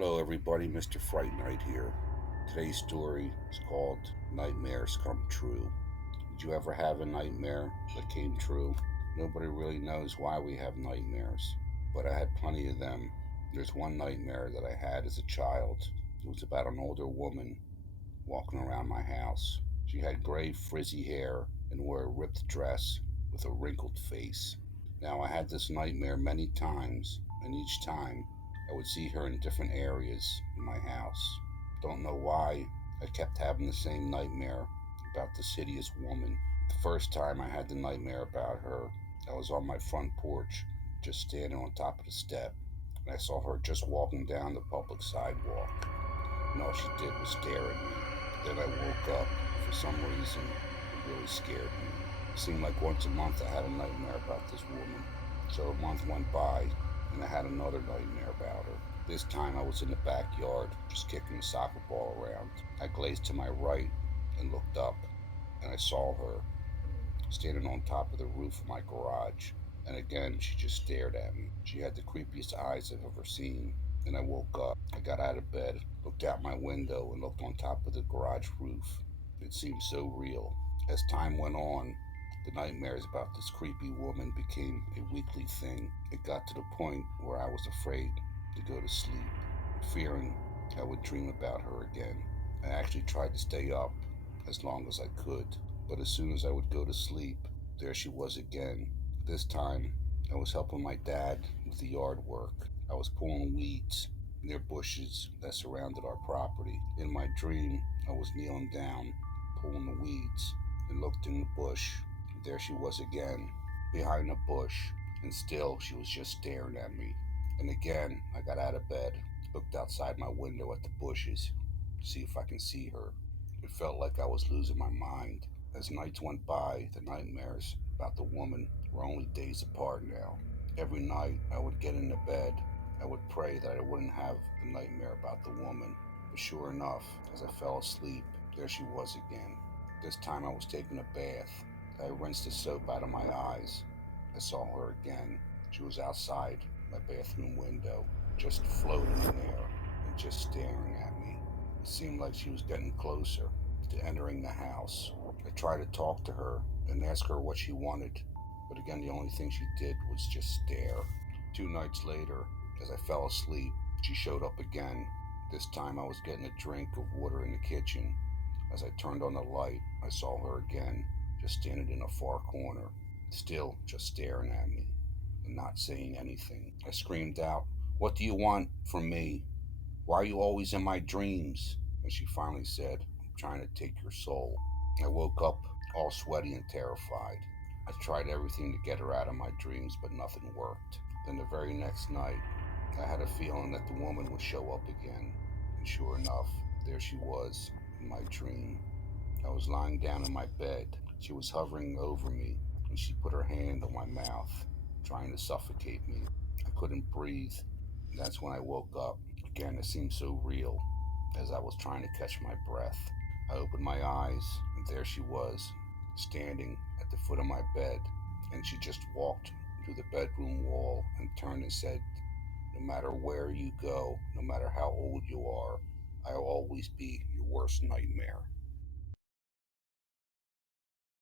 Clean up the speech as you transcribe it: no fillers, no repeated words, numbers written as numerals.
Hello, everybody. Mr.FrightNight here. Today's story is called Nightmares Come True. Did you ever have a nightmare that came true? Nobody really knows why we have nightmares, but I had plenty of them. There's one nightmare that I had as a child. It was about an older woman walking around my house. She had gray, frizzy hair and wore a ripped dress with a wrinkled face. Now, I had this nightmare many times, and each time I would see her in different areas in my house. Don't know why I kept having the same nightmare about this hideous woman. The first time I had the nightmare about her, I was on my front porch, just standing on top of the step, and I saw her just walking down the public sidewalk, and all she did was stare at me. Then I woke up. For some reason, it really scared me. It seemed like once a month I had a nightmare about this woman. So a month went by, and I had another nightmare about her. This time I was in the backyard, just kicking a soccer ball around. I glazed to my right and looked up, and I saw her standing on top of the roof of my garage. And again, she just stared at me. She had the creepiest eyes I've ever seen. And I woke up. I got out of bed, looked out my window, and looked on top of the garage roof. It seemed so real. As time went on, the nightmares about this creepy woman became a weekly thing. It got to the point where I was afraid to go to sleep, fearing I would dream about her again. I actually tried to stay up as long as I could, but as soon as I would go to sleep, there she was again. This time, I was helping my dad with the yard work. I was pulling weeds near bushes that surrounded our property. In my dream, I was kneeling down, pulling the weeds, and looked in the bush. There she was again, behind the bush, and still she was just staring at me. And again, I got out of bed, looked outside my window at the bushes to see if I can see her. It felt like I was losing my mind. As nights went by, the nightmares about the woman were only days apart now. Every night I would get into bed. I would pray that I wouldn't have the nightmare about the woman. But sure enough, as I fell asleep, there she was again. This time I was taking a bath. I rinsed the soap out of my eyes. I saw her again. She was outside my bathroom window, just floating in there and just staring at me. It seemed like she was getting closer to entering the house. I tried to talk to her and ask her what she wanted, but again, the only thing she did was just stare. 2 nights later, as I fell asleep, she showed up again. This time I was getting a drink of water in the kitchen. As I turned on the light, I saw her again, just standing in a far corner, still just staring at me and not saying anything. I screamed out, "What do you want from me? Why are you always in my dreams?" And she finally said, "I'm trying to take your soul." I woke up all sweaty and terrified. I tried everything to get her out of my dreams, but nothing worked. Then the very next night, I had a feeling that the woman would show up again. And sure enough, there she was in my dream. I was lying down in my bed. She was hovering over me, and she put her hand on my mouth, trying to suffocate me. I couldn't breathe. That's when I woke up. Again, it seemed so real as I was trying to catch my breath. I opened my eyes, and there she was, standing at the foot of my bed, and she just walked through the bedroom wall and turned and said, "No matter where you go, no matter how old you are, I'll always be your worst nightmare."